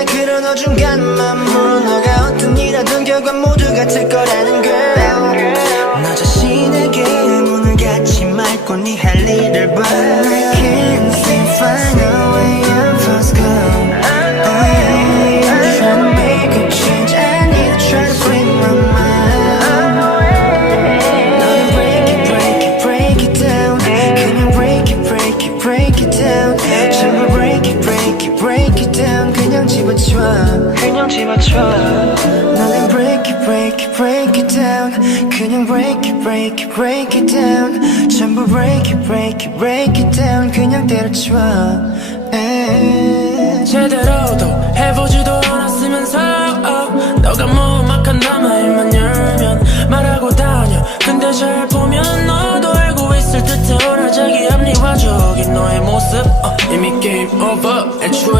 있잖아 그런 어중간한 물 너가 어떤 일하던 결과 모두 같을 거라는 걸 너 자신에게 문을 닫지 말고 네 할 일을 봐 I can't seem to find a way out of go I'm trying to make a change I need to try to free my mind 너는 break it, break it, break it down 그냥 break it, break it, break it down 전부 break it, break it, break it down 그냥 집어쳐 그냥 집어쳐 너는 break it, break it, break it down 그냥 break it, break it, break it down 전부 break it, break it, break it down 그냥 때려쳐 제대로도 해보지도 않았으면서 너가 무막한 말만 열면 말하고 다녀 근데 잘 보면 너도 알고 있을 듯해 오라작이 합리화적인 너의 모습 이미 게임 오버 애초에